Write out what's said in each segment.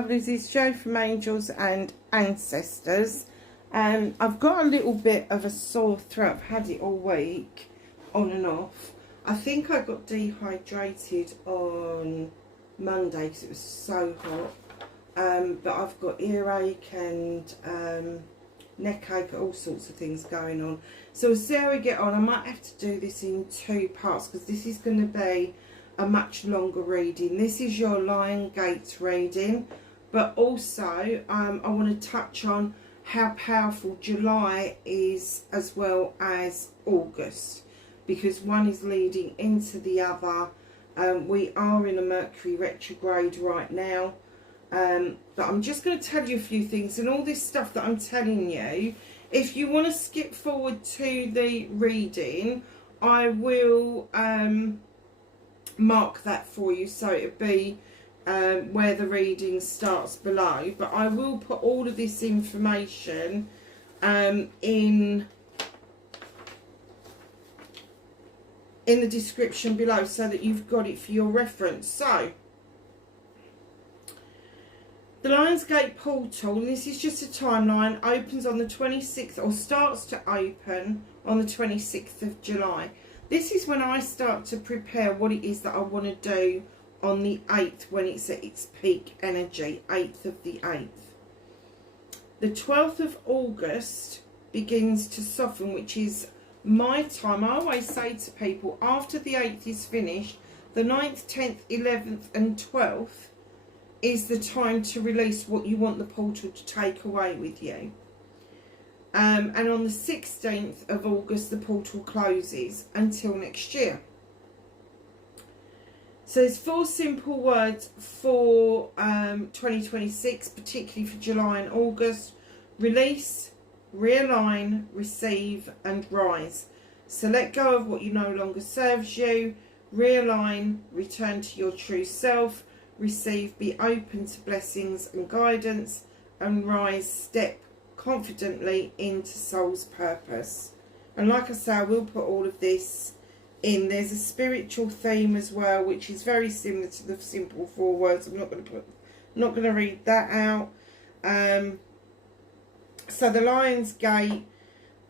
lovelies, it's Jo from Angels and Ancestors. I've got a little bit of a sore throat. I've had it all week, on and off. I think I got dehydrated on Monday because it was so hot. But I've got earache and neck ache, all sorts of things going on. So we'll see how we get on. I might have to do this in 2 parts because this is going to be a much longer reading. This is your Lion Gates reading, but also I want to touch on how powerful July is as well as August, because one is leading into the other. We are in a Mercury retrograde right now, but I'm just going to tell you a few things, and all this stuff that I'm telling you, if you want to skip forward to the reading, I will mark that for you, so it'll be where the reading starts below. But I will put all of this information in the description below so that you've got it for your reference. So the Lionsgate portal, and this is just a timeline, opens on the 26th, or starts to open on the 26th of July. This is when I start to prepare what it is that I want to do on the 8th, when it's at its peak energy, 8th of the 8th. The 12th of August begins to soften, which is my time. I always say to people, after the 8th is finished, the 9th, 10th, 11th and 12th is the time to release what you want the portal to take away with you. And on the 16th of August, the portal closes until next year. So there's 4 simple words for 2026, particularly for July and August: release, realign, receive and rise. So let go of what you no longer serves you, realign, return to your true self, receive, be open to blessings and guidance, and rise, step confidently into soul's purpose. And like I say, I will put all of this in. There's a spiritual theme as well, which is very similar to the simple 4 words. I'm not going to read that out. So the Lion's Gate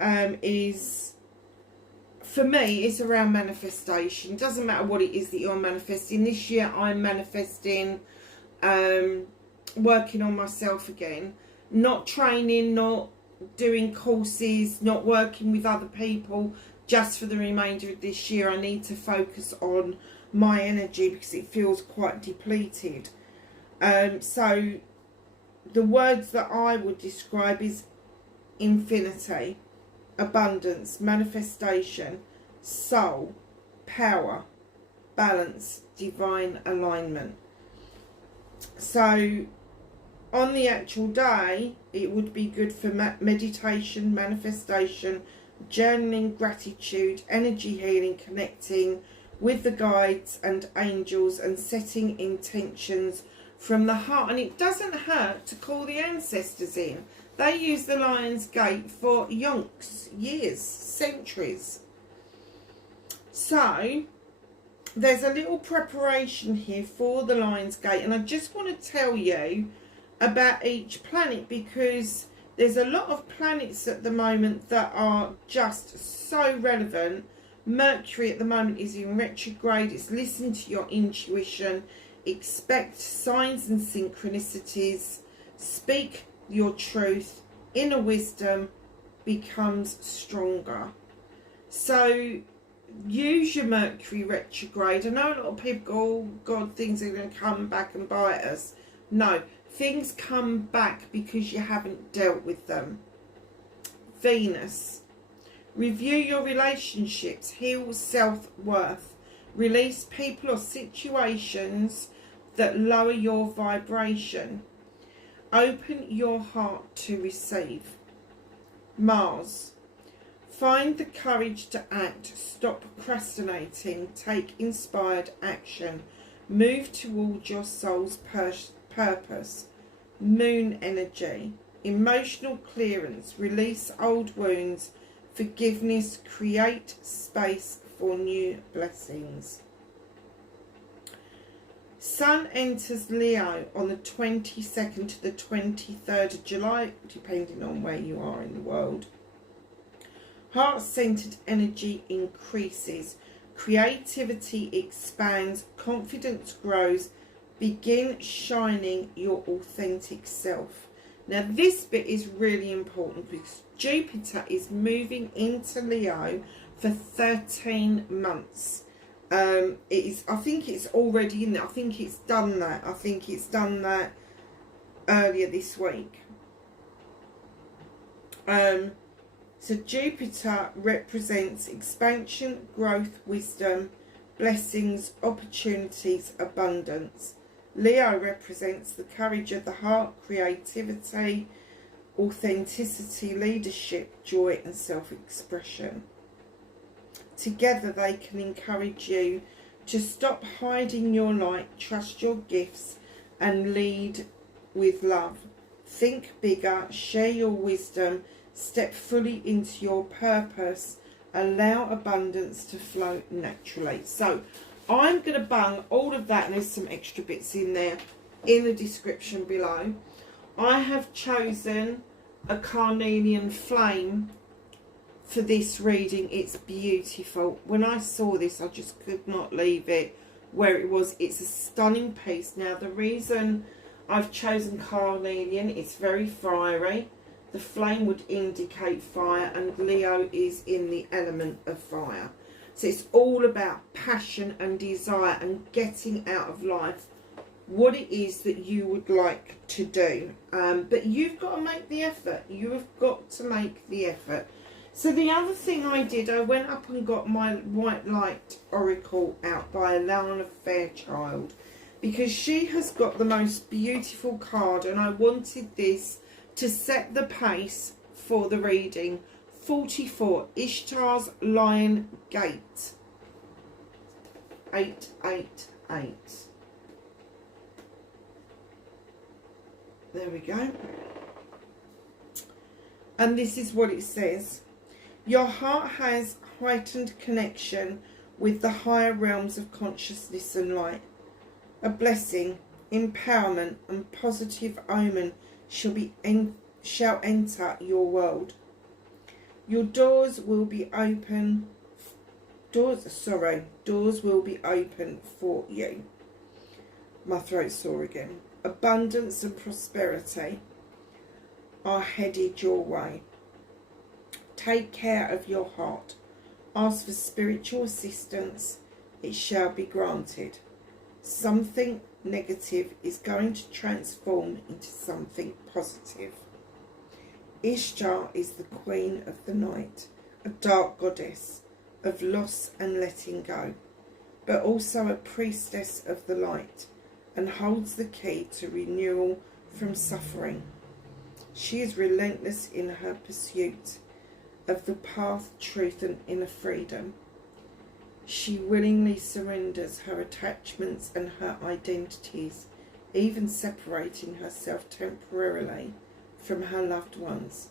is, for me, it's around manifestation. Doesn't matter what it is that you're manifesting. This year I'm manifesting working on myself again. Not training, not doing courses, not working with other people just for the remainder of this year. I need to focus on my energy because it feels quite depleted. So the words that I would describe is infinity, abundance, manifestation, soul, power, balance, divine alignment. So on the actual day, it would be good for meditation, manifestation, journaling, gratitude, energy healing, connecting with the guides and angels, and setting intentions from the heart. And it doesn't hurt to call the ancestors in. They use the Lion's Gate for yonks, years, centuries. So there's a little preparation here for the Lion's Gate, and I just want to tell you about each planet, because there's a lot of planets at the moment that are just so relevant. Mercury at the moment is in retrograde. It's listen to your intuition, expect signs and synchronicities, speak your truth, inner wisdom becomes stronger. So use your Mercury retrograde. I know a lot of people go, oh God, things are going to come back and bite us. No, things come back because you haven't dealt with them. Venus, review your relationships, heal self-worth, release people or situations that lower your vibration, open your heart to receive. Mars, find the courage to act, stop procrastinating, take inspired action, move towards your soul's purpose. Moon energy, emotional clearance, release old wounds, forgiveness, create space for new blessings. Sun enters Leo on the 22nd to the 23rd of July, depending on where you are in the world. Heart-centered energy increases. Creativity expands. Confidence grows. Begin shining your authentic self. Now, this bit is really important because Jupiter is moving into Leo for 13 months. I think it's already in there. I think it's done that. I think it's done that earlier this week. So Jupiter represents expansion, growth, wisdom, blessings, opportunities, abundance. Leo represents the courage of the heart, creativity, authenticity, leadership, joy and self-expression. Together they can encourage you to stop hiding your light, trust your gifts and lead with love. Think bigger, share your wisdom, step fully into your purpose, allow abundance to flow naturally. So I'm going to bung all of that, and there's some extra bits in there in the description below. I have chosen a carnelian flame for this reading. It's beautiful. When I saw this, I just could not leave it where it was. It's a stunning piece. Now, the reason I've chosen carnelian, it's very fiery. The flame would indicate fire, and Leo is in the element of fire. So it's all about passion and desire and getting out of life what it is that you would like to do. But you've got to make the effort. You have got to make the effort. So the other thing I did, I went up and got my White Light Oracle out by Alana Fairchild, because she has got the most beautiful card, and I wanted this to set the pace for the reading. 44, Ishtar's Lion Gate. 888. There we go. And this is what it says. Your heart has heightened connection with the higher realms of consciousness and light. A blessing, empowerment and positive omen shall enter your world. Your doors will be open. Doors will be open for you. My throat's sore again. Abundance and prosperity are headed your way. Take care of your heart. Ask for spiritual assistance. It shall be granted. Something negative is going to transform into something positive. Ishtar is the queen of the night, a dark goddess of loss and letting go, but also a priestess of the light, and holds the key to renewal from suffering. She is relentless in her pursuit of the path, truth and inner freedom. She willingly surrenders her attachments and her identities, even separating herself temporarily from her loved ones.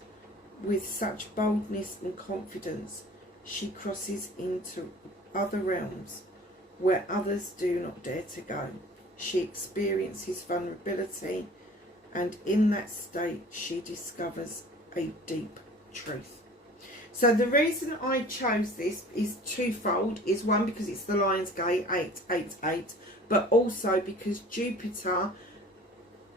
With such boldness and confidence, she crosses into other realms where others do not dare to go. She experiences vulnerability, and in that state she discovers a deep truth. So the reason I chose this is twofold. Is one, because it's the Lion's Gate 888, but also because Jupiter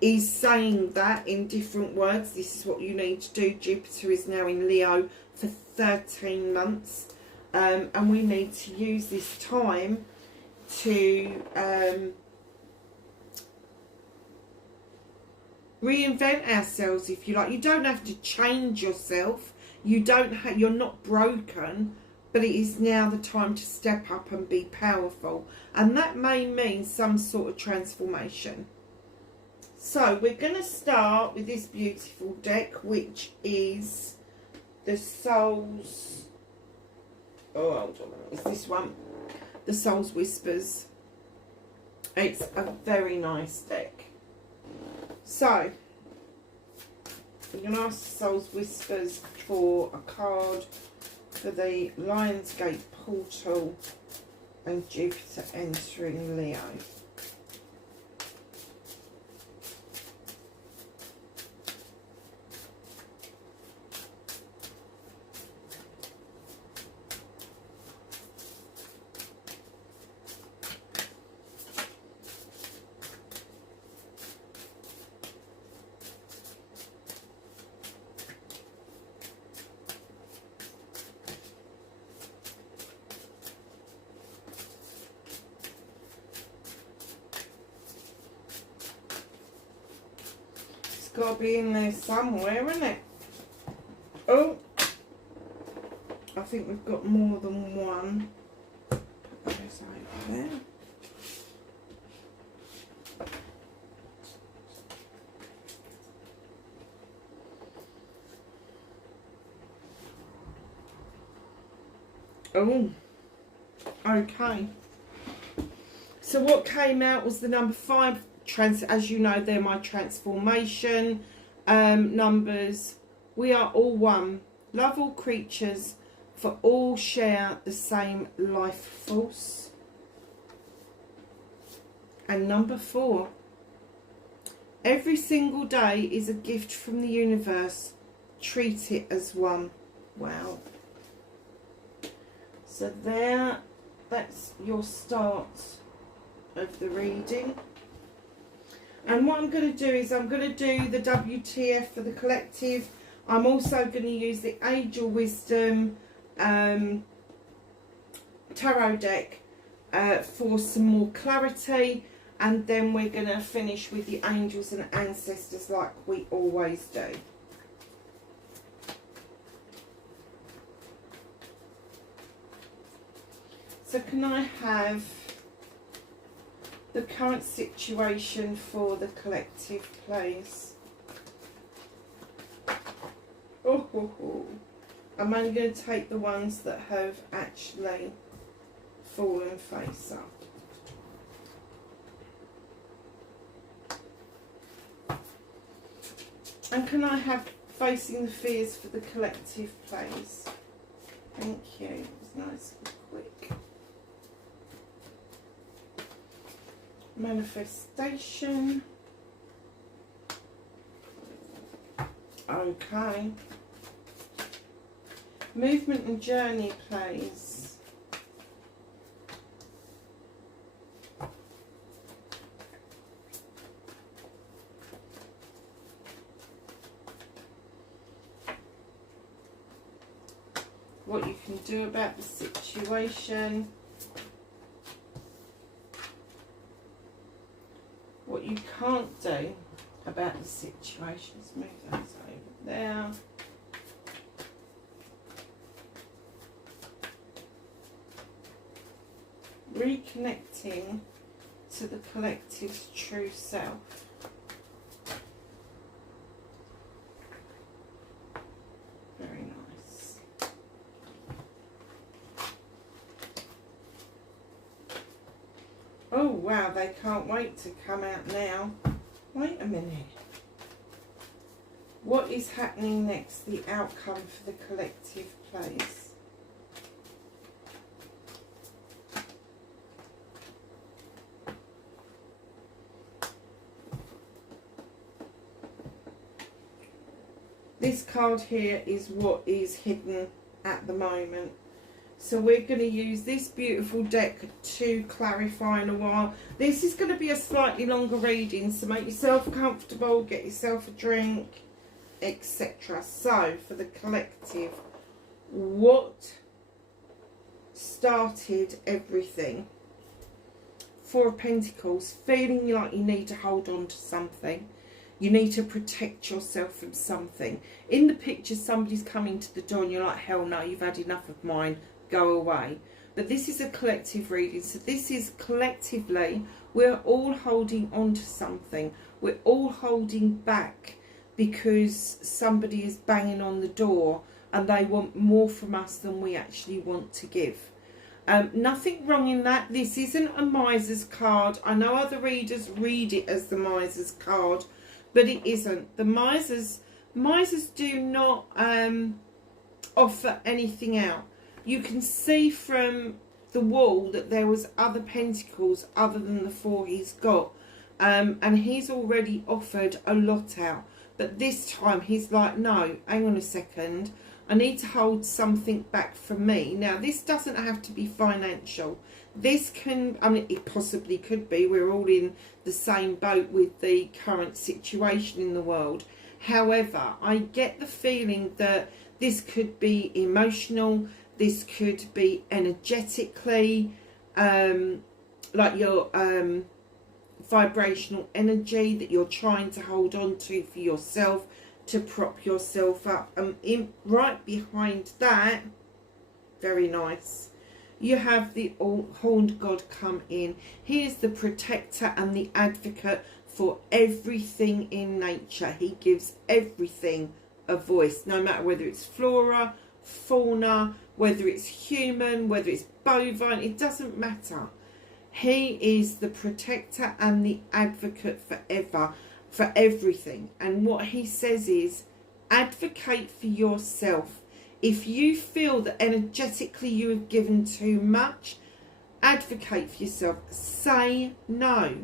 is saying that in different words. This is what you need to do. Jupiter is now in Leo for 13 months, and we need to use this time to reinvent ourselves, if you like. You don't have to change yourself. You're not broken, but it is now the time to step up and be powerful, and that may mean some sort of transformation. So we're going to start with this beautiful deck, which is the Soul's, oh, hold on, it's this one, the Soul's Whispers. It's a very nice deck. So I'm going to ask the Soul's Whispers for a card for the Lion's Gate portal and Jupiter entering Leo. got to be in there somewhere, isn't it? Oh, I think we've got more than one. Put those over there. Oh, okay. So what came out was the number 5. As you know, they're my transformation numbers. We are all one. Love all creatures, for all share the same life force. And number 4. Every single day is a gift from the universe. Treat it as one. Wow. So that's your start of the reading. And what I'm going to do is I'm going to do the WTF for the collective. I'm also going to use the Angel Wisdom tarot deck for some more clarity. And then we're going to finish with the angels and ancestors like we always do. So can I have the current situation for the collective, please? Oh. I'm only going to take the ones that have actually fallen face up. And can I have facing the fears for the collective, please? Thank you. It was nice and quick. Manifestation. Okay. Movement and journey, please. What you can do about the situation. What you can't do about the situation. Let's move those over there. Reconnecting to the collective's true self. Very nice. Oh wow, they can't wait to come out now. Wait a minute. What is happening next? The outcome for the collective, please. This card here is what is hidden at the moment. So we're going to use this beautiful deck to clarify in a while. This is going to be a slightly longer reading, so make yourself comfortable, get yourself a drink, etc. So for the collective, what started everything? 4 of Pentacles, feeling like you need to hold on to something. You need to protect yourself from something. In the picture, somebody's coming to the door and you're like, hell no, you've had enough of mine, go away. But this is a collective reading. So this is collectively, we're all holding on to something. We're all holding back because somebody is banging on the door and they want more from us than we actually want to give. Nothing wrong in that. This isn't a miser's card. I know other readers read it as the miser's card, but it isn't. The misers do not offer anything out. You can see from the wall that there was other pentacles other than the 4 he's got, and he's already offered a lot out. But this time he's like, no, hang on a second, I need to hold something back from me. Now this doesn't have to be financial. This can, I mean, it possibly could be. We're all in the same boat with the current situation in the world. However, I get the feeling that this could be emotional. This could be energetically, like you're vibrational energy that you're trying to hold on to for yourself, to prop yourself up. And right behind that, very nice, you have the horned God come in. He is the protector and the advocate for everything in nature. He gives everything a voice, no matter whether it's flora, fauna, whether it's human, whether it's bovine, it doesn't matter. He is the protector and the advocate forever, for everything. And what he says is, advocate for yourself. If you feel that energetically you have given too much, advocate for yourself. Say no.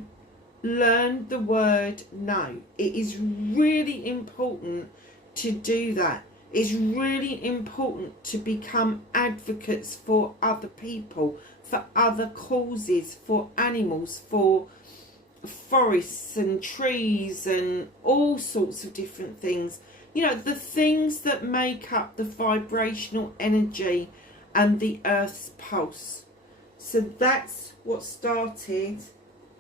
Learn the word no. It is really important to do that. It's really important to become advocates for other people, for other causes, for animals, for forests and trees and all sorts of different things. You know, the things that make up the vibrational energy and the Earth's pulse. So that's what started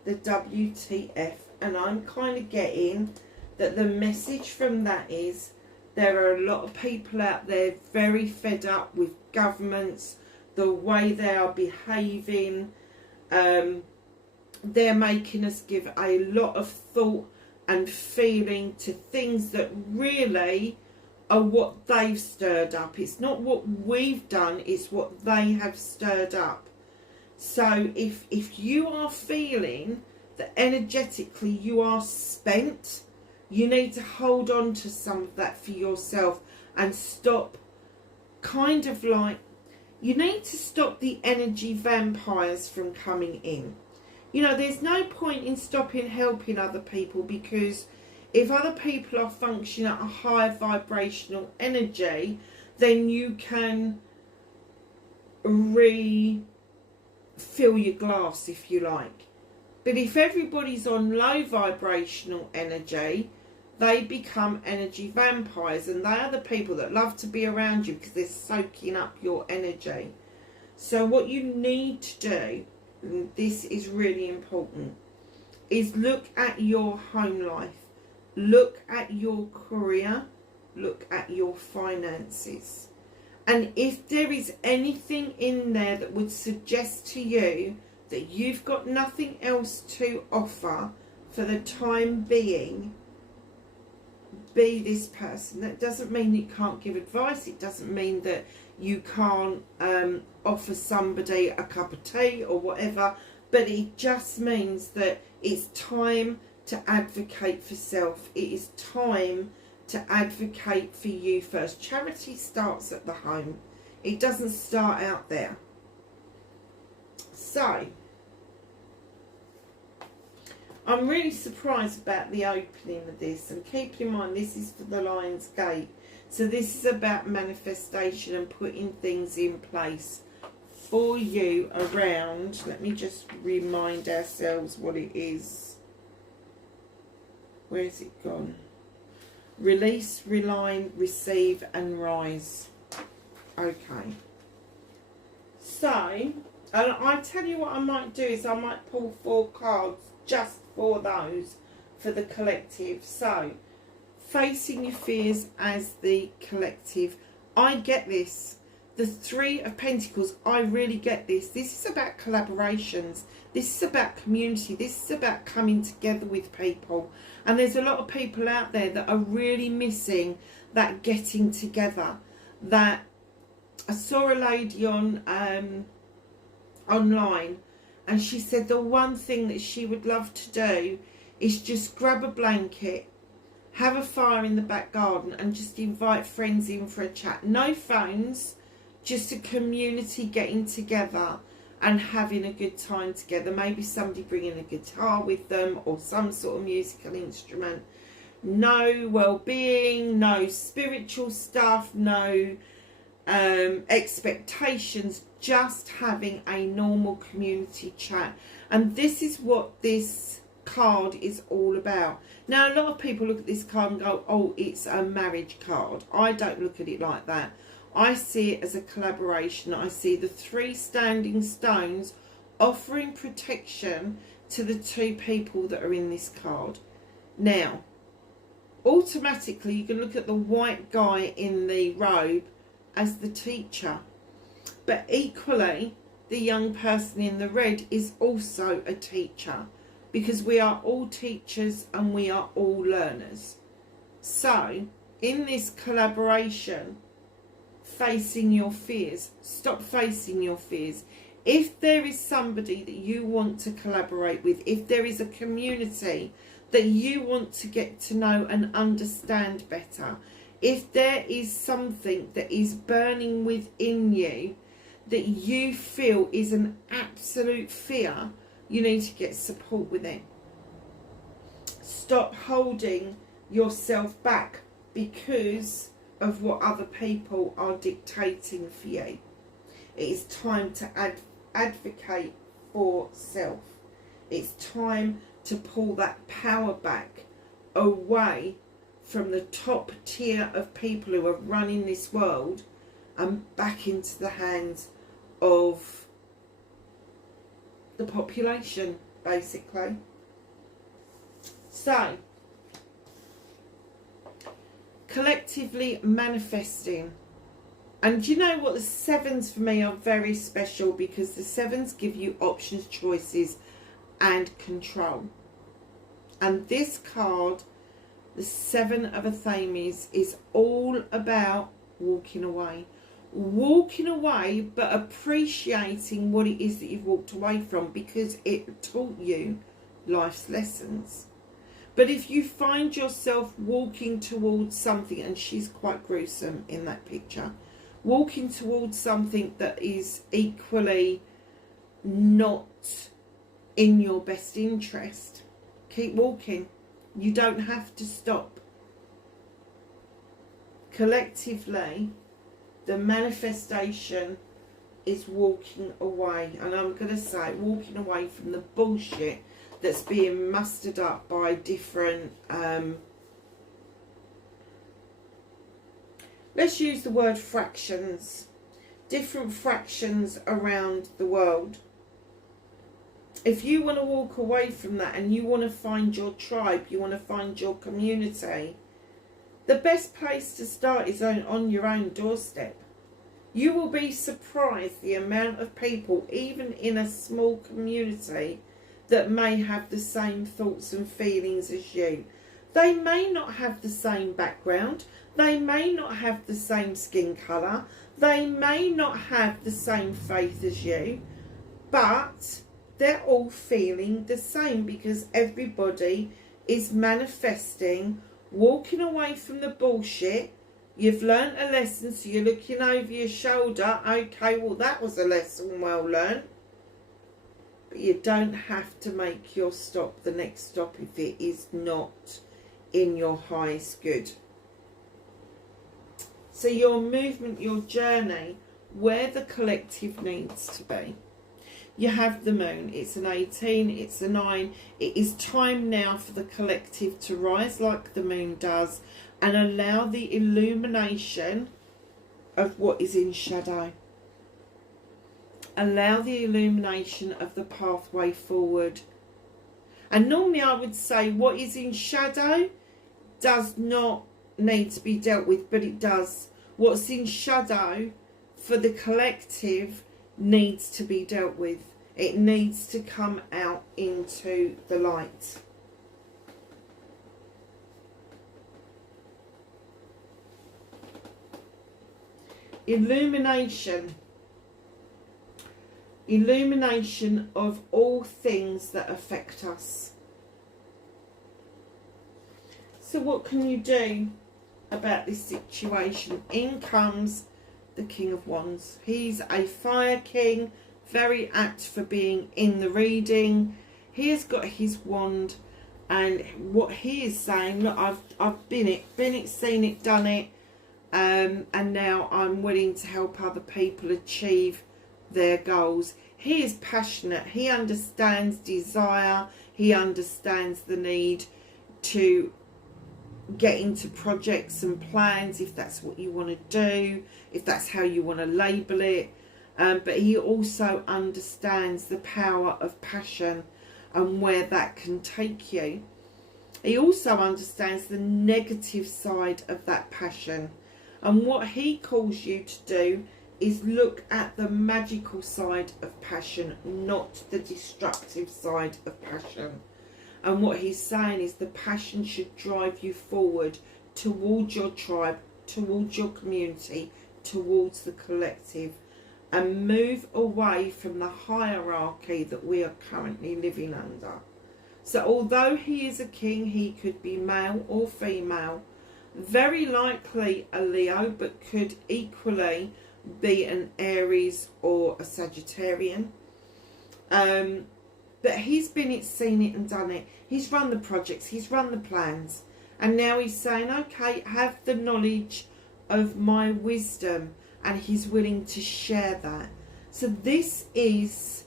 the WTF. And I'm kind of getting that the message from that is, there are a lot of people out there very fed up with governments, the way they are behaving. They're making us give a lot of thought and feeling to things that really are what they've stirred up. It's not what we've done, it's what they have stirred up. So if you are feeling that energetically you are spent, you need to hold on to some of that for yourself and stop, kind of like, you need to stop the energy vampires from coming in. You know, there's no point in stopping helping other people, because if other people are functioning at a higher vibrational energy, then you can refill your glass, if you like. But if everybody's on low vibrational energy, they become energy vampires, and they are the people that love to be around you because they're soaking up your energy. So what you need to do, and this is really important, is look at your home life, look at your career, look at your finances. And if there is anything in there that would suggest to you that you've got nothing else to offer for the time being, be this person. That doesn't mean you can't give advice. It doesn't mean that you can't offer somebody a cup of tea or whatever. But it just means that it's time to advocate for self. It is time to advocate for you first. Charity starts at the home. It doesn't start out there. So, I'm really surprised about the opening of this, and keep in mind this is for the Lion's Gate, so this is about manifestation and putting things in place for you around. Let me just remind ourselves what it is. Where's it gone? Release, realign, receive and rise. Okay, so, and I tell you what I might do is I might pull 4 cards just for those, for the collective. So, facing your fears as the collective. I get this. The 3 of Pentacles, I really get this. This is about collaborations. This is about community. This is about coming together with people. And there's a lot of people out there that are really missing that getting together. That I saw a lady on online, and she said the one thing that she would love to do is just grab a blanket, have a fire in the back garden and just invite friends in for a chat. No phones, just a community getting together and having a good time together. Maybe somebody bringing a guitar with them or some sort of musical instrument. No well-being, no spiritual stuff, no expectations, just having a normal community chat. And this is what this card is all about. Now, a lot of people look at this card and go, oh, it's a marriage card. I don't look at it like that. I see it as a collaboration. I see the 3 standing stones offering protection to the two people that are in this card. Now, automatically you can look at the white guy in the robe as the teacher, but equally the young person in the red is also a teacher, because we are all teachers and we are all learners. So in this collaboration, facing your fears, stop facing your fears. If there is somebody that you want to collaborate with, if there is a community that you want to get to know and understand better, if there is something that is burning within you that you feel is an absolute fear, you need to get support with it. Stop holding yourself back because of what other people are dictating for you. It is time to advocate for self. It's time to pull that power back away from the top tier of people who are running this world and back into the hands of the population, basically. So, collectively manifesting. And you know what, the sevens for me are very special, because the sevens give you options, choices and control. And this card, the Seven of Athames, is all about walking away. Walking away, but appreciating what it is that you've walked away from, because it taught you life's lessons. But if you find yourself walking towards something, and she's quite gruesome in that picture, walking towards something that is equally not in your best interest, keep walking. You don't have to stop. Collectively, the manifestation is walking away. And I'm going to say walking away from the bullshit that's being mustered up by different, let's use the word fractions, different fractions around the world. If you want to walk away from that and you want to find your tribe, you want to find your community, the best place to start is on your own doorstep. You will be surprised the amount of people, even in a small community, that may have the same thoughts and feelings as you. They may not have the same background. They may not have the same skin colour. They may not have the same faith as you. But they're all feeling the same, because everybody is manifesting, walking away from the bullshit. You've learnt a lesson, so you're looking over your shoulder. Okay, well, that was a lesson well learnt. But you don't have to make your stop the next stop if it is not in your highest good. So your movement, your journey, where the collective needs to be. You have the moon. It's an 18, it's a 9. It is time now for the collective to rise like the moon does and allow the illumination of what is in shadow. Allow the illumination of the pathway forward. And normally I would say what is in shadow does not need to be dealt with, but it does. What's in shadow for the collective needs to be dealt with. It needs to come out into the light. Illumination. Illumination of all things that affect us. So what can you do about this situation? In comes the King of Wands. He's a fire king, very apt for being in the reading. He has got his wand, and what he is saying, look, I've been it, seen it, done it, and now I'm willing to help other people achieve their goals. He is passionate. He understands desire. He understands the need to get into projects and plans, if that's what you want to do, if that's how you want to label it. But he also understands the power of passion. and where that can take you. He also understands the negative side of that passion. And what he calls you to do is look at the magical side of passion, not the destructive side of passion. And what he's saying is the passion should drive you forward towards your tribe, towards your community, towards the collective, and move away from the hierarchy that we are currently living under. So although he is a king, he could be male or female, very likely a Leo, but could equally be an Aries or a Sagittarian. But he's seen it and done it. He's run the projects, he's run the plans, and now he's saying, okay, have the knowledge of my wisdom, and he's willing to share that. So this is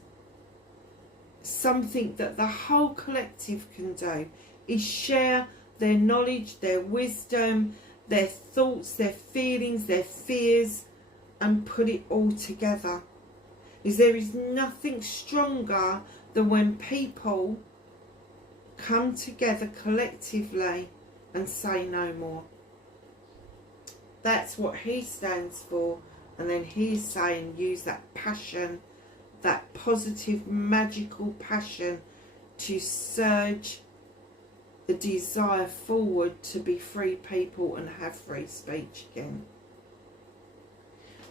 something that the whole collective can do, is share their knowledge, their wisdom, their thoughts, their feelings, their fears, and put it all together. Because there is nothing stronger than when people come together collectively and say no more. That's what he stands for. And then he's saying use that passion, that positive magical passion, to surge the desire forward to be free people and have free speech again.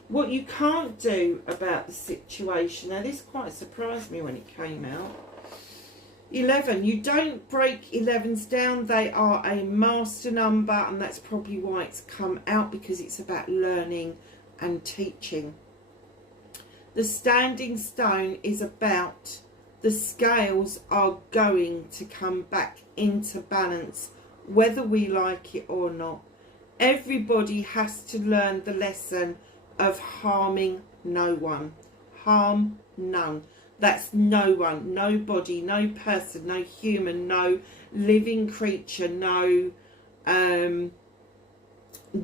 What you can't do about the situation, now this quite surprised me when it came out. 11, you don't break 11s down. They are a master number, and that's probably why it's come out, because it's about learning and teaching. The standing stone is about the scales are going to come back into balance, whether we like it or not. Everybody has to learn the lesson of harming no one. Harm none. That's no one, nobody, no person, no human, no living creature, no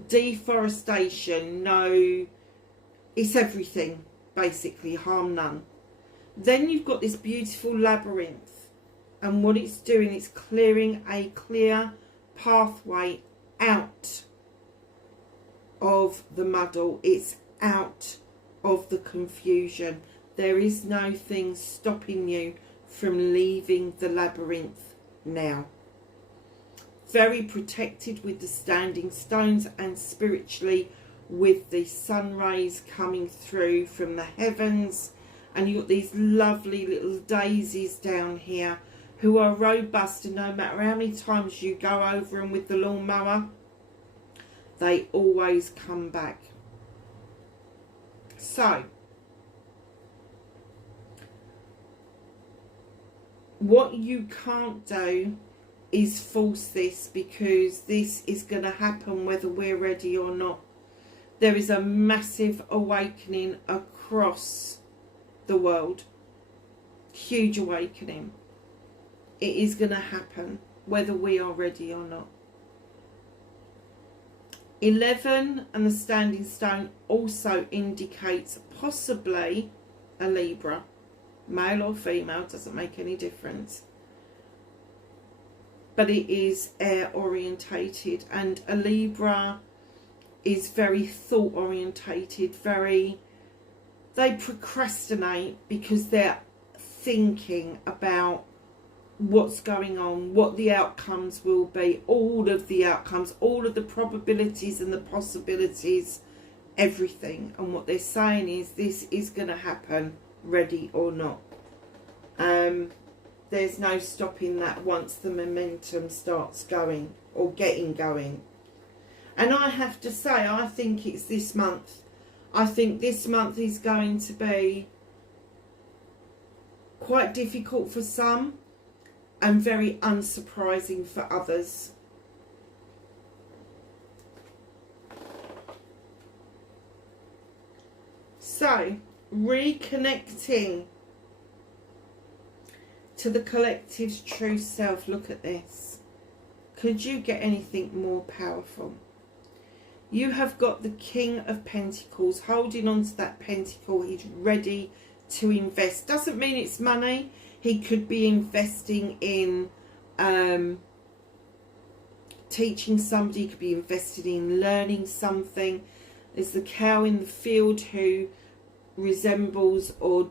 deforestation, no, it's everything, basically, harm none. Then you've got this beautiful labyrinth, and what it's doing is clearing a clear pathway out of the muddle. It's out of the confusion. There is no thing stopping you from leaving the labyrinth now. Very protected with the standing stones, and spiritually with the sun rays coming through from the heavens. And you've got these lovely little daisies down here who are robust, and no matter how many times you go over them with the lawnmower, they always come back. So, what you can't do is force this, because this is going to happen whether we're ready or not. There is a massive awakening across the world. Huge awakening. It is going to happen whether we are ready or not. 11 and the standing stone also indicates possibly a Libra. Male or female, doesn't make any difference. But it is air orientated, and a Libra is very thought orientated, they procrastinate because they're thinking about what's going on, what the outcomes will be, all of the outcomes, all of the probabilities and the possibilities, everything. And what they're saying is this is going to happen, ready or not. There's no stopping that once the momentum starts going or getting going. And I have to say, I think it's this month. I think this month is going to be quite difficult for some and very unsurprising for others. So, reconnecting to the collective's true self. Look at this. Could you get anything more powerful? You have got the King of Pentacles holding on to that pentacle. He's ready to invest. Doesn't mean it's money. He could be investing in teaching somebody. He could be invested in learning something. There's the cow in the field who resembles or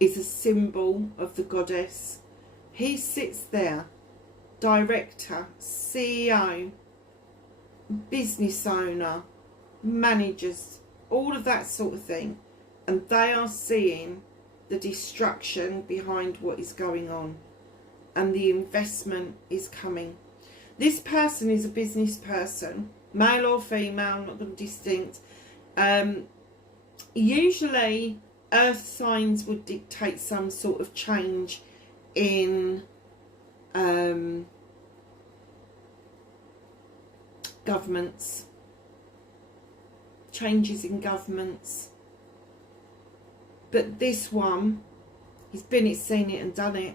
is a symbol of the goddess. He sits there, director, CEO, business owner, managers, all of that sort of thing, and they are seeing the destruction behind what is going on, and the investment is coming. This person is a business person, male or female, not them distinct. Usually earth signs would dictate some sort of change in governments, changes in governments. But this one, he's been it, seen it and done it.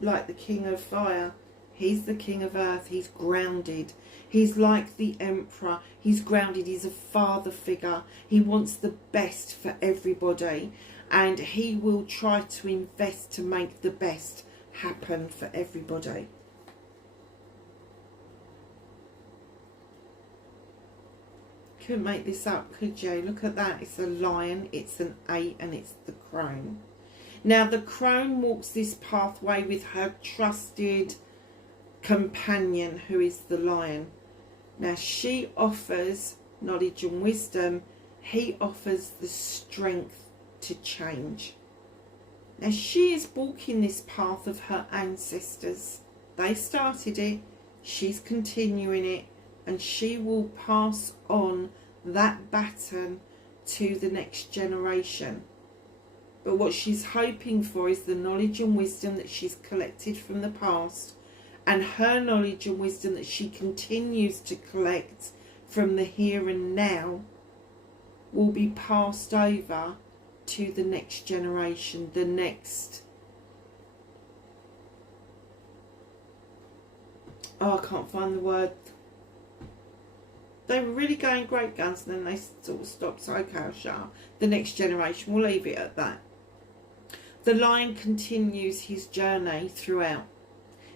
Like the king of fire, he's the king of earth. He's grounded. He's like the emperor. He's grounded. He's a father figure. He wants the best for everybody, and he will try to invest to make the best happen for everybody. Couldn't make this up, could you? Look at that. It's a lion, it's an 8, and it's the crone. Now the crone walks this pathway with her trusted companion, who is the lion. Now she offers knowledge and wisdom. He offers the strength to change. Now she is walking this path of her ancestors. They started it, she's continuing it, and she will pass on that baton to the next generation. But what she's hoping for is the knowledge and wisdom that she's collected from the past, and her knowledge and wisdom that she continues to collect from the here and now will be passed over to the next generation, the next... Oh, I can't find the word. They were really going great guns, and then they sort of stopped. So okay, I'll shut up. The next generation, we'll leave it at that. The lion continues his journey throughout.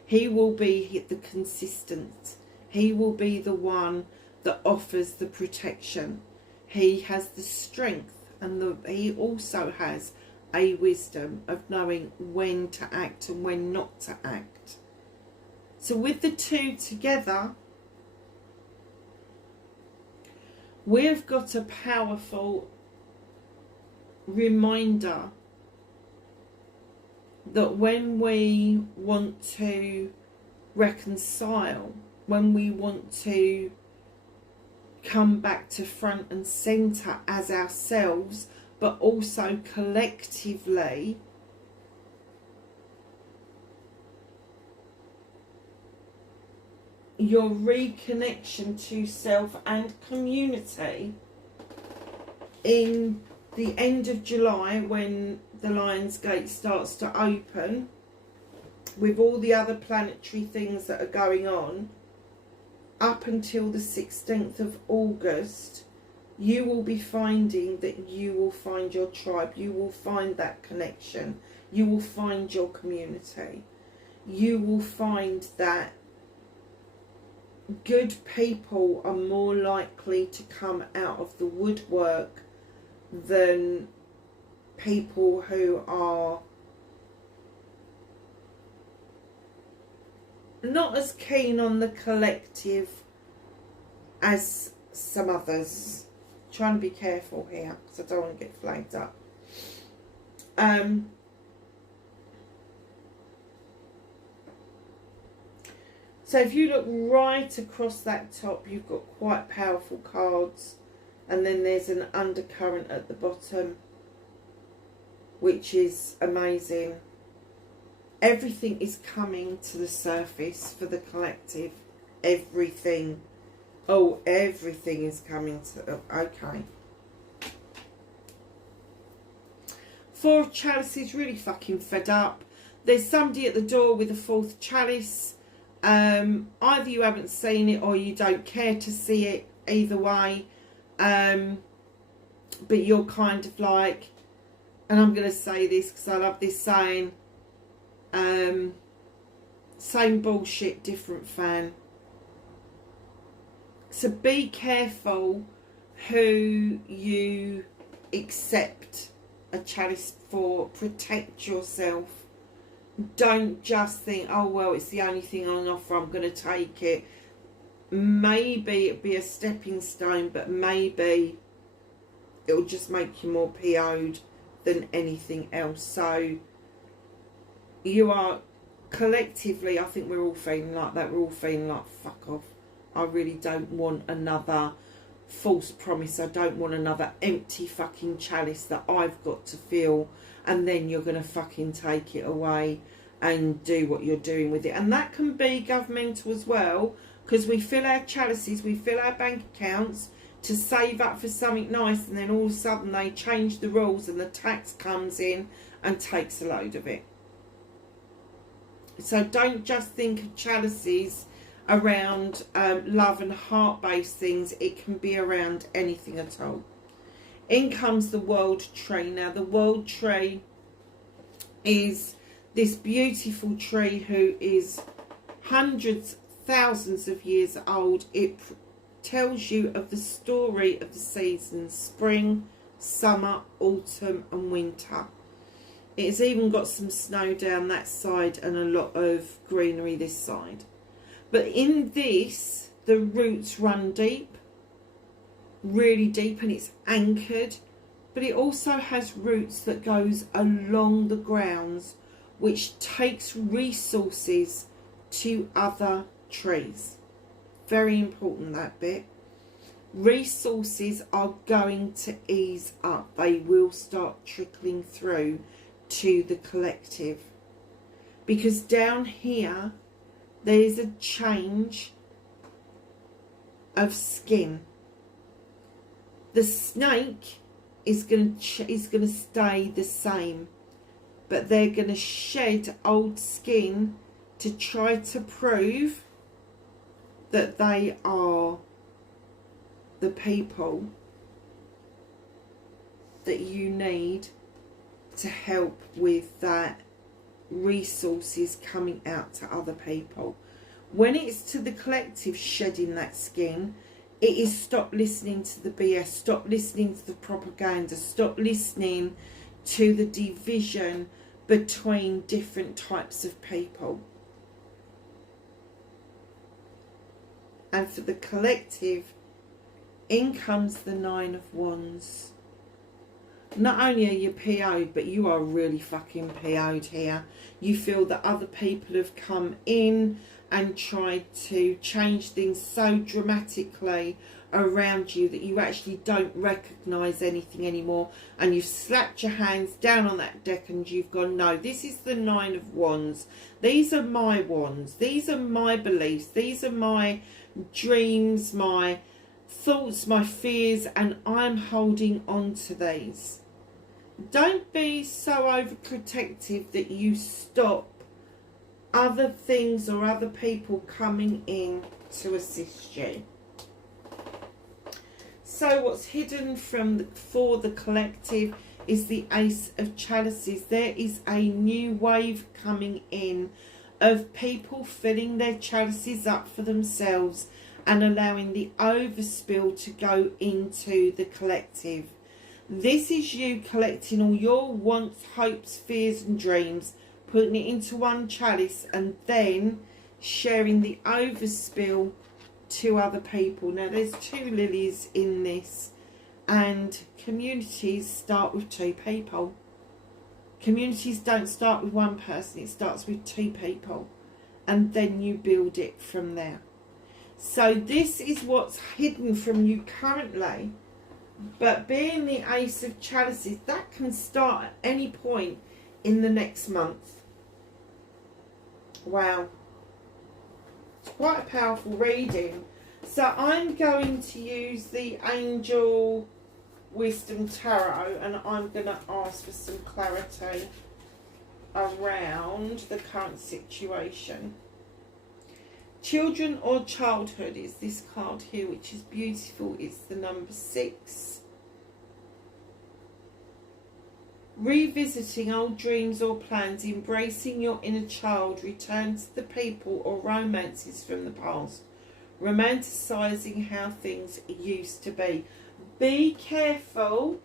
He will be the consistent. He will be the one that offers the protection. He has the strength, and he also has a wisdom of knowing when to act and when not to act. So with the two together, we've got a powerful reminder that when we want to reconcile, when we want to come back to front and centre as ourselves, but also collectively, your reconnection to self and community in the end of July, when the Lion's Gate starts to open, with all the other planetary things that are going on, up until the 16th of August, you will be finding that you will find your tribe, you will find that connection, you will find your community, you will find that good people are more likely to come out of the woodwork than people who are not as keen on the collective as some others. Trying to be careful here because I don't want to get flagged up. So if you look right across that top, you've got quite powerful cards, and then there's an undercurrent at the bottom, which is amazing. Everything is coming to the surface for the collective. Everything. Oh, everything is coming to... Oh, okay. Four of Chalices, really fucking fed up. There's somebody at the door with a fourth chalice. Either you haven't seen it or you don't care to see it. Either way. But you're kind of like, and I'm going to say this because I love this saying, same bullshit, different fan. So be careful who you accept a chalice for. Protect yourself. Don't just think, oh well, it's the only thing on offer, I'm going to take it. Maybe it'll be a stepping stone, but maybe it'll just make you more PO'd than anything else. So you are collectively, I think we're all feeling like that. We're all feeling like, fuck off. I really don't want another false promise. I don't want another empty fucking chalice that I've got to fill, and then you're going to fucking take it away and do what you're doing with it. And that can be governmental as well, because we fill our chalices, we fill our bank accounts to save up for something nice, and then all of a sudden they change the rules and the tax comes in and takes a load of it. So don't just think of chalices around love and heart-based things. It can be around anything at all. In comes the world tree. Now the world tree is this beautiful tree who is hundreds, thousands of years old. It tells you of the story of the seasons: spring, summer, autumn and winter. It's even got some snow down that side and a lot of greenery this side. But in this, the roots run deep, really deep, and it's anchored. But it also has roots that goes along the grounds, which takes resources to other trees. Very important, that bit. Resources are going to ease up. They will start trickling through to the collective. Because down here, there is a change of skin. The snake is going to stay the same, but they're going to shed old skin to try to prove that they are the people that you need to help with that resources coming out to other people. When it's to the collective shedding that skin, it is stop listening to the BS, stop listening to the propaganda, stop listening to the division between different types of people. And for the collective, in comes the Nine of Wands. Not only are you PO'd, but you are really fucking PO'd here. You feel that other people have come in and tried to change things so dramatically around you that you actually don't recognise anything anymore. And you've slapped your hands down on that deck and you've gone, no, this is the Nine of Wands. These are my wands. These are my beliefs. These are my dreams, my thoughts, my fears, and I'm holding on to these. Don't be so overprotective that you stop other things or other people coming in to assist you. So what's hidden for the collective is the Ace of Chalices. There is a new wave coming in of people filling their chalices up for themselves and allowing the overspill to go into the collective. This is you collecting all your wants, hopes, fears and dreams, putting it into one chalice and then sharing the overspill to other people. Now there's two lilies in this, and communities start with two people. Communities don't start with one person, it starts with two people, and then you build it from there. So this is what's hidden from you currently. But being the Ace of Chalices, that can start at any point in the next month. Wow. It's quite a powerful reading. So I'm going to use the Angel Wisdom Tarot, and I'm going to ask for some clarity around the current situation. Children or childhood is this card here, which is beautiful. It's the number 6. Revisiting old dreams or plans, embracing your inner child, return to the people or romances from the past, romanticising how things used to be. Be careful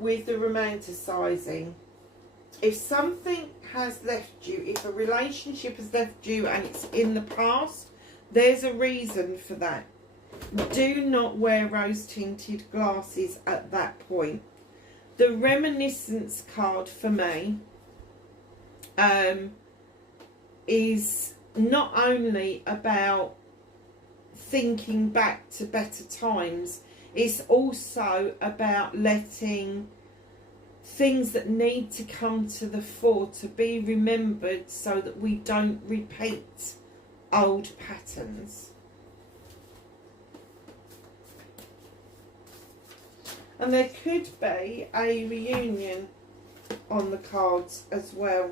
with the romanticising. If something has left you, if a relationship has left you and it's in the past, there's a reason for that. Do not wear rose-tinted glasses at that point. The reminiscence card for me is not only about thinking back to better times, it's also about letting things that need to come to the fore to be remembered so that we don't repeat old patterns. And there could be a reunion on the cards as well.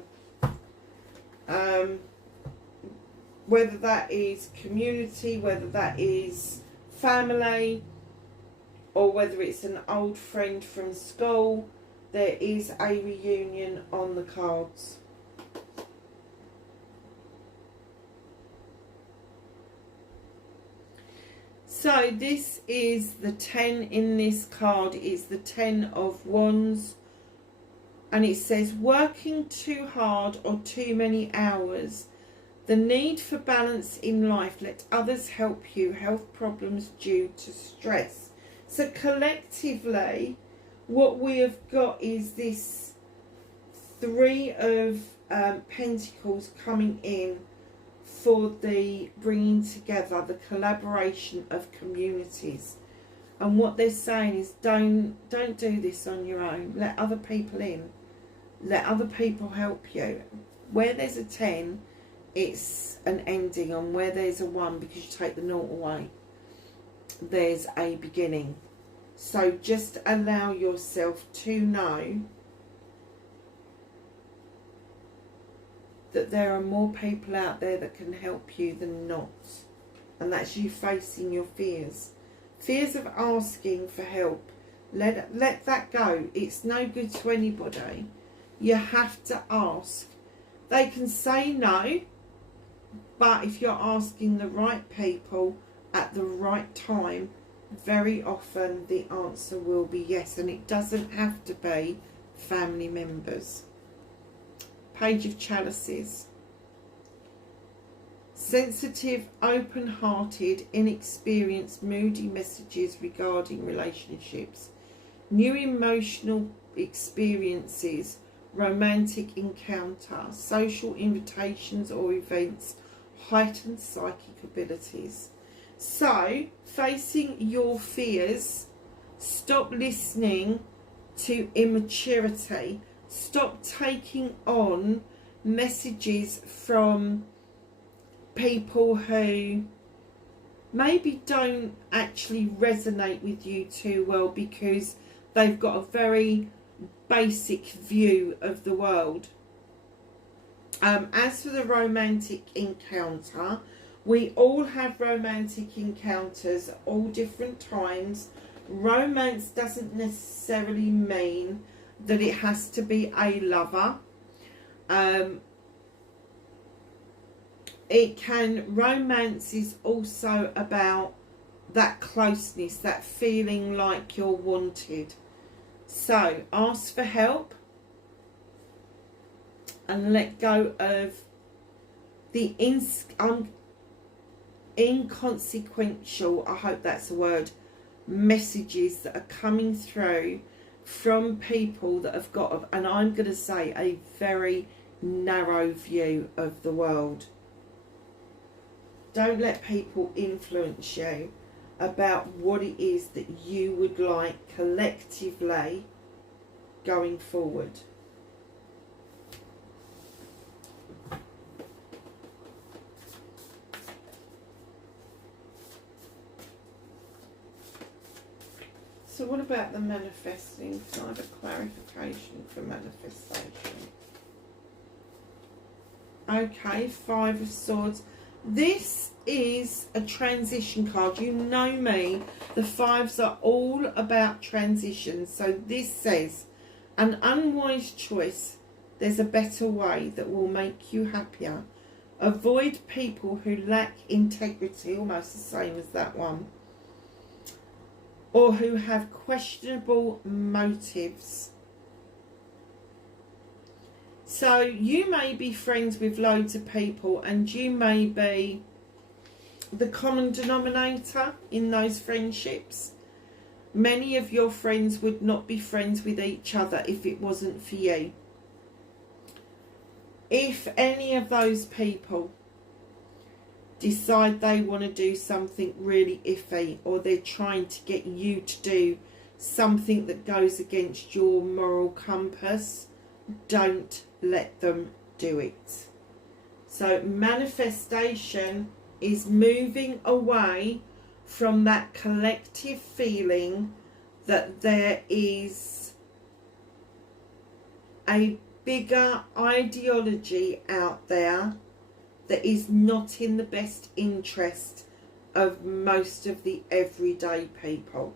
Whether that is community, whether that is family, or whether it's an old friend from school, there is a reunion on the cards. So this is the 10 in this card, is the 10 of Wands. And it says, working too hard or too many hours. The need for balance in life. Let others help you. Health problems due to stress. So collectively, what we have got is this 3 of Pentacles coming in for the bringing together, the collaboration of communities. And what they're saying is don't do this on your own. Let other people in. Let other people help you. Where there's a 10, it's an ending. On where there's a 1, because you take the 0 away, there's a beginning. So just allow yourself to know that there are more people out there that can help you than not. And that's you facing your fears. Fears of asking for help. Let that go. It's no good to anybody. You have to ask. They can say no, but if you're asking the right people at the right time, very often the answer will be yes. And it doesn't have to be family members. Page of Chalices. Sensitive, open-hearted, inexperienced, moody messages regarding relationships. New emotional experiences, romantic encounter, social invitations or events, heightened psychic abilities. So, facing your fears, stop listening to immaturity. Stop taking on messages from people who maybe don't actually resonate with you too well, because they've got a very basic view of the world. As for the romantic encounter, we all have romantic encounters at all different times. Romance doesn't necessarily mean that it has to be a lover. Romance is also about that closeness, that feeling like you're wanted. So ask for help and let go of the inconsequential, I hope that's a word, messages that are coming through from people that have got, and I'm going to say, a very narrow view of the world. Don't let people influence you about what it is that you would like collectively going forward. So what about the manifesting? Can I have a clarification for manifestation? Okay, 5 of Swords. This is a transition card. You know me, the 5s are all about transition. So this says An unwise choice. There's a better way that will make you happier. Avoid people who lack integrity, almost the same as that one, or who have questionable motives. So you may be friends with loads of people, and you may be the common denominator in those friendships. Many of your friends would not be friends with each other if it wasn't for you. If any of those people decide they want to do something really iffy, or they're trying to get you to do something that goes against your moral compass, don't let them do it. So manifestation is moving away from that collective feeling that there is a bigger ideology out there that is not in the best interest of most of the everyday people.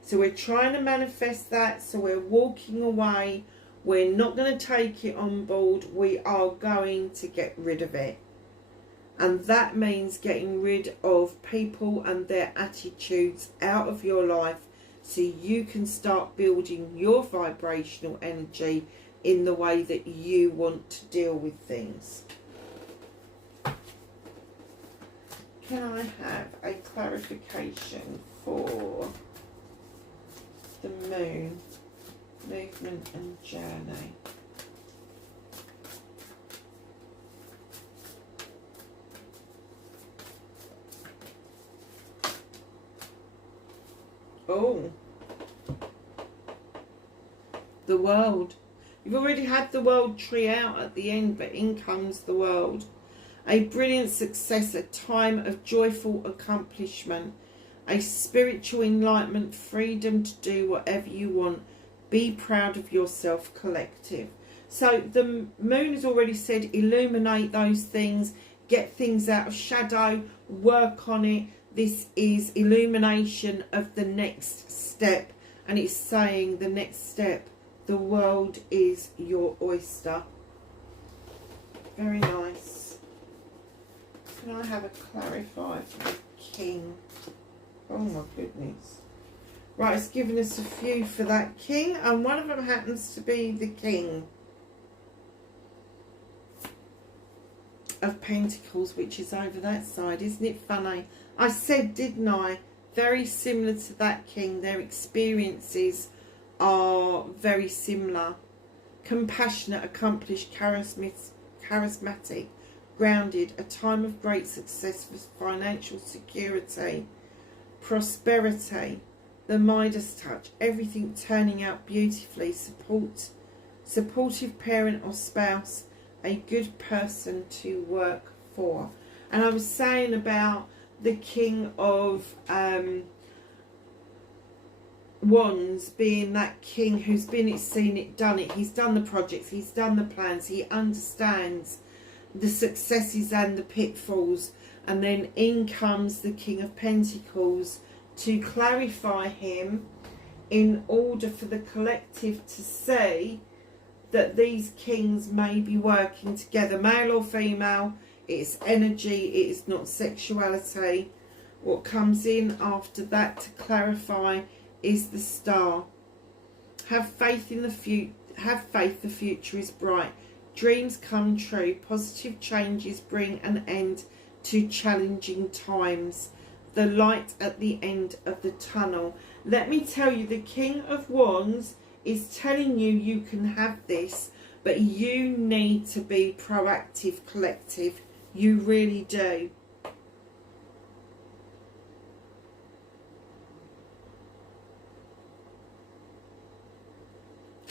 So we're trying to manifest that, so we're walking away. We're not going to take it on board. We are going to get rid of it. And that means getting rid of people and their attitudes out of your life, so you can start building your vibrational energy in the way that you want to deal with things. Can I have a clarification for the moon, movement and journey? Oh, the world. You've already had the world tree out at the end, but in comes the world. A brilliant success, a time of joyful accomplishment, a spiritual enlightenment, freedom to do whatever you want. Be proud of yourself, collective. So the moon has already said illuminate those things, get things out of shadow, work on it. This is illumination of the next step, and it's saying the next step, the world is your oyster. Very nice. Can I have a clarifier for the king? Oh my goodness. Right, it's given us a few for that king, and one of them happens to be the king of Pentacles, which is over that side. Isn't it funny? I said, didn't I? Very similar to that king. Their experiences are very similar. Compassionate, accomplished, charismatic, grounded, a time of great success for financial security, prosperity, the Midas touch, everything turning out beautifully, supportive parent or spouse, a good person to work for. And I was saying about the king of Wands being that king who's been it, seen it, done it. He's done the projects, he's done the plans, he understands the successes and the pitfalls. And then in comes the King of Pentacles to clarify him, in order for the collective to see that these kings may be working together, male or female. It's energy, it is not sexuality. What comes in after that to clarify is the star. Have faith in the future. Have faith, the future is bright. Dreams come true. Positive changes bring an end to challenging times. The light at the end of the tunnel. Let me tell you, the King of Wands is telling you you can have this, but you need to be proactive, collective. You really do.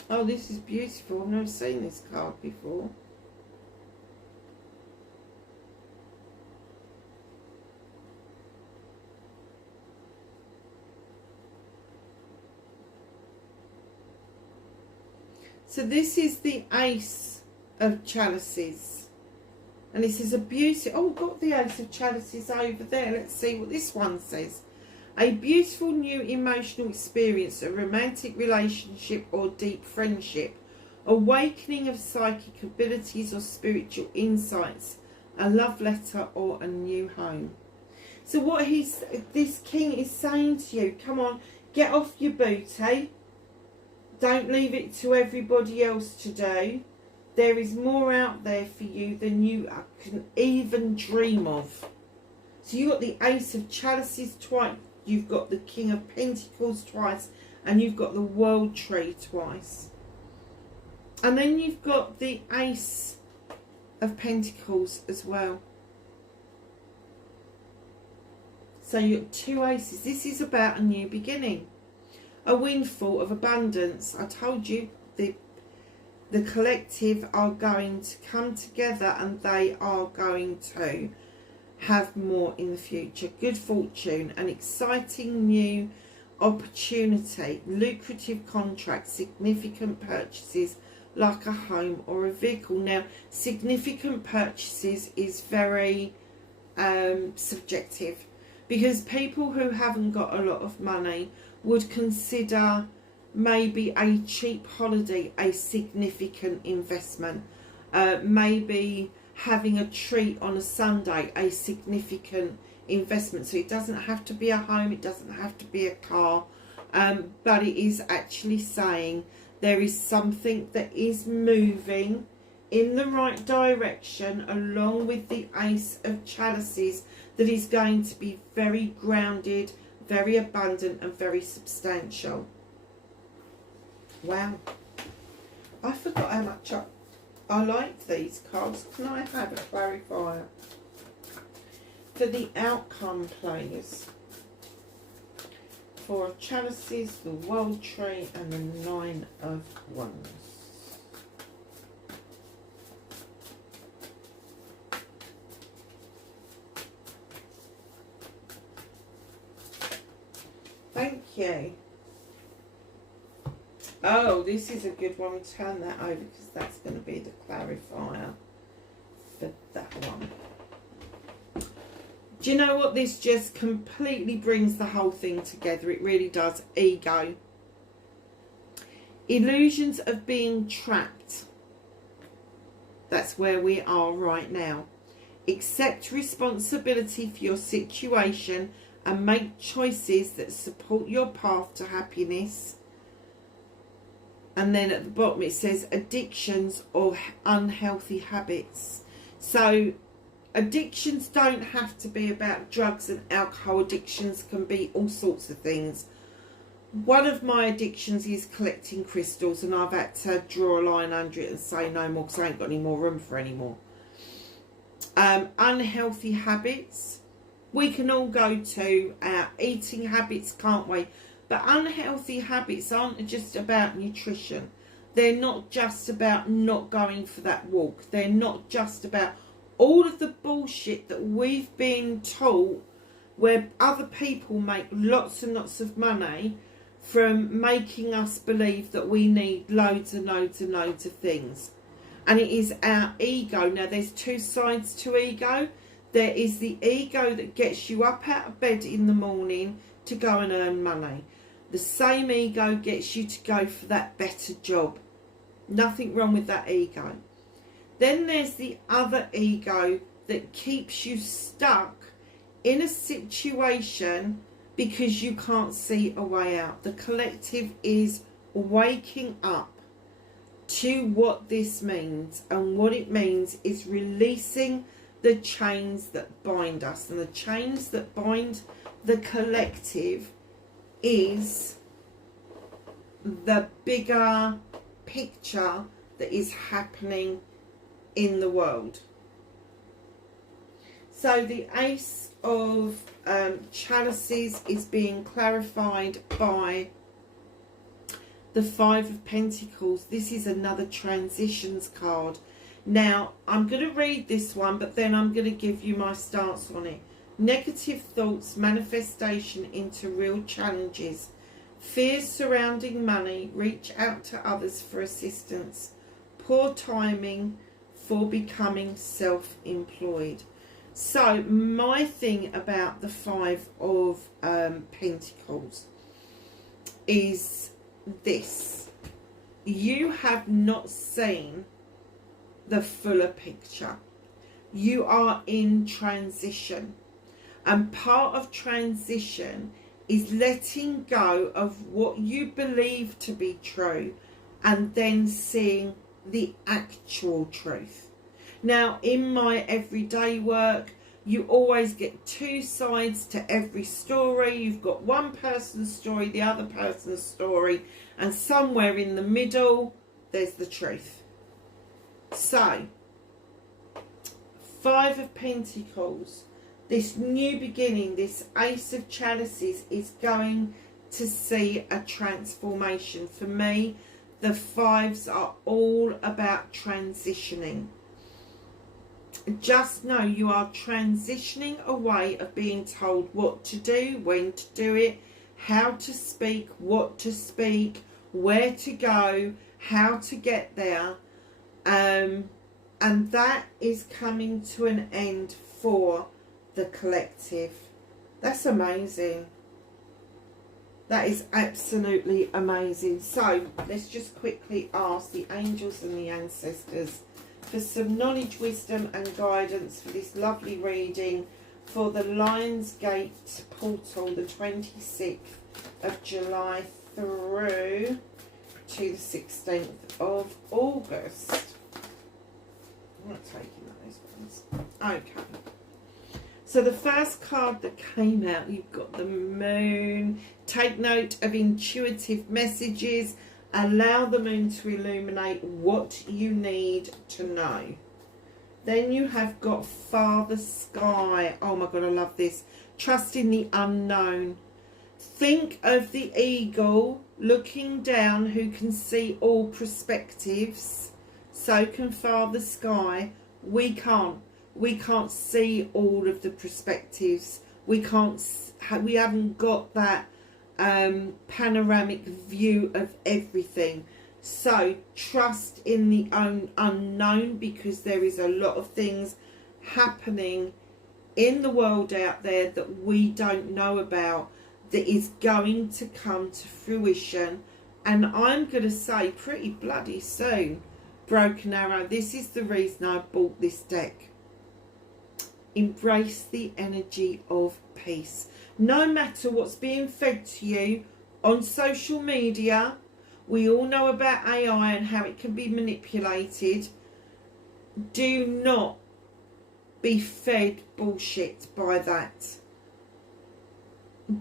Oh, this is beautiful. I've never seen this card before. So this is the Ace of Chalices. And this is a beauty. Oh, we've got the Ace of Chalices over there. Let's see what this one says. A beautiful new emotional experience, a romantic relationship or deep friendship, awakening of psychic abilities or spiritual insights, a love letter or a new home. So what this king is saying to you, come on, get off your booty. Don't leave it to everybody else to do. There is more out there for you than you can even dream of. So you've got the Ace of Chalices twice, you've got the King of Pentacles twice, and you've got the World Tree twice. And then you've got the Ace of Pentacles as well. So you've got two aces. This is about a new beginning. A windfall of abundance. I told you the collective are going to come together and they are going to have more in the future. Good fortune, an exciting new opportunity, lucrative contracts, significant purchases like a home or a vehicle. Now, significant purchases is very subjective, because people who haven't got a lot of money would consider maybe a cheap holiday a significant investment. Maybe having a treat on a Sunday a significant investment. So it doesn't have to be a home, it doesn't have to be a car, but it is actually saying there is something that is moving in the right direction along with the Ace of Chalices that is going to be very grounded, very abundant and very substantial. Wow. I forgot how much I like these cards. Can I have a clarifier for the outcome, please? Four of Chalices, the World Tree and the Nine of Wands. Thank you. Oh, this is a good one. Turn that over because that's going to be the clarifier for that one. Do you know what? This just completely brings the whole thing together. It really does. Ego. Illusions of being trapped. That's where we are right now. Accept responsibility for your situation and make choices that support your path to happiness. And then at the bottom it says addictions or unhealthy habits. So addictions don't have to be about drugs and alcohol. Addictions can be all sorts of things. One of my addictions is collecting crystals, and I've had to draw a line under it and say no more because I ain't got any more room for any more. Unhealthy habits. We can all go to our eating habits, can't we? But unhealthy habits aren't just about nutrition. They're not just about not going for that walk. They're not just about all of the bullshit that we've been taught, where other people make lots and lots of money from making us believe that we need loads and loads and loads of things. And it is our ego. Now, there's two sides to ego. There is the ego that gets you up out of bed in the morning to go and earn money. The same ego gets you to go for that better job. Nothing wrong with that ego. Then there's the other ego that keeps you stuck in a situation because you can't see a way out. The collective is waking up to what this means. And what it means is releasing the chains that bind us. And the chains that bind the collective is the bigger picture that is happening in the world. So the Ace of Chalices is being clarified by the Five of Pentacles. This is another transitions card. Now, I'm going to read this one, but then I'm going to give you my stance on it. Negative thoughts, manifestation into real challenges. Fears surrounding money, reach out to others for assistance. Poor timing for becoming self-employed. So, my thing about the Five of Pentacles is this: you have not seen the fuller picture. You are in transition, and part of transition is letting go of what you believe to be true and then seeing the actual truth. Now, in my everyday work, you always get two sides to every story. You've got one person's story, the other person's story, and somewhere in the middle, there's the truth. So, Five of Pentacles, this new beginning, this Ace of Chalices is going to see a transformation. For me, the fives are all about transitioning. Just know you are transitioning away of being told what to do, when to do it, how to speak, what to speak, where to go, how to get there. And that is coming to an end for the collective. That's amazing. That is absolutely amazing. So let's just quickly ask the angels and the ancestors for some knowledge, wisdom and guidance for this lovely reading for the Lion's Gate portal, the 26th of July through to the 16th of August. I'm not taking those ones. Okay. So the first card that came out, you've got the Moon. Take note of intuitive messages. Allow the moon to illuminate what you need to know. Then you have got Father Sky. Oh my God, I love this. Trust in the unknown. Think of the eagle looking down who can see all perspectives. So can Father Sky. We can't see all of the perspectives. We haven't got that panoramic view of everything. So trust in the unknown, because there is a lot of things happening in the world out there that we don't know about, that is going to come to fruition, and I'm going to say pretty bloody soon. Broken Arrow, this is the reason I bought this deck. Embrace the energy of peace. No matter what's being fed to you on social media, we all know about AI and how it can be manipulated. Do not be fed bullshit by that.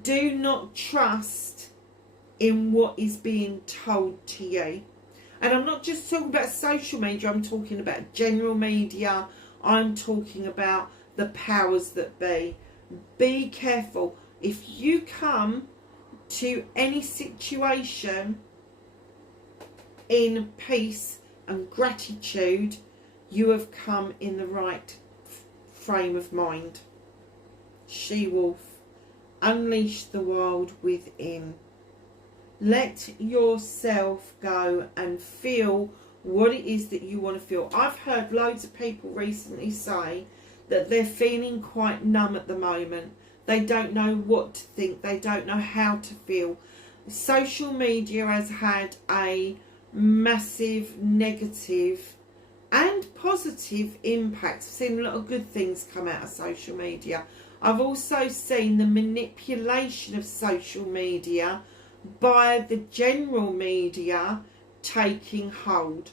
Do not trust in what is being told to you. And I'm not just talking about social media, I'm talking about general media. I'm talking about the powers that be. Be careful. If you come to any situation in peace and gratitude, you have come in the right frame of mind. She-wolf, unleash the world within. Let yourself go and feel what it is that you want to feel. I've heard loads of people recently say that they're feeling quite numb at the moment. They don't know what to think. They don't know how to feel. Social media has had a massive negative and positive impact. I've seen a lot of good things come out of social media. I've also seen the manipulation of social media by the general media taking hold.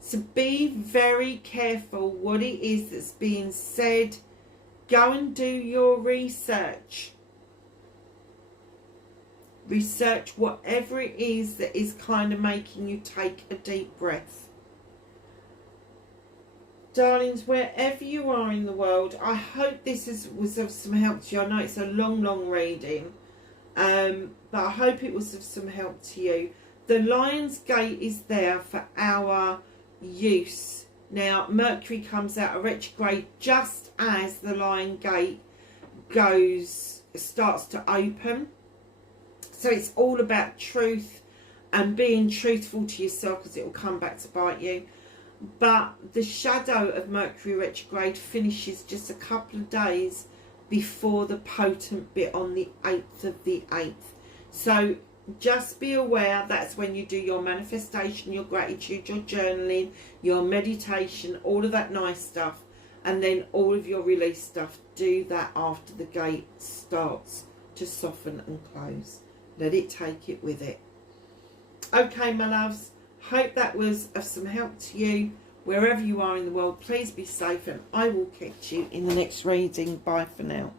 So be very careful what it is that's being said. Go and do your research. Research whatever it is that is kind of making you take a deep breath. Darlings, wherever you are in the world, I hope this was of some help to you. I know it's a long reading, but I hope it was of some help to you. The Lion's Gate is there for our use. Now, Mercury comes out of retrograde just as the Lion Gate starts to open. So it's all about truth and being truthful to yourself, because it will come back to bite you. But the shadow of Mercury retrograde finishes just a couple of days before the potent bit on the 8th of the 8th. So just be aware that's when you do your manifestation, your gratitude, your journaling, your meditation, all of that nice stuff. And then all of your release stuff, do that after the gate starts to soften and close. Let it take it with it. Okay, my loves, hope that was of some help to you. Wherever you are in the world, please be safe, and I will catch you in the next reading. Bye for now.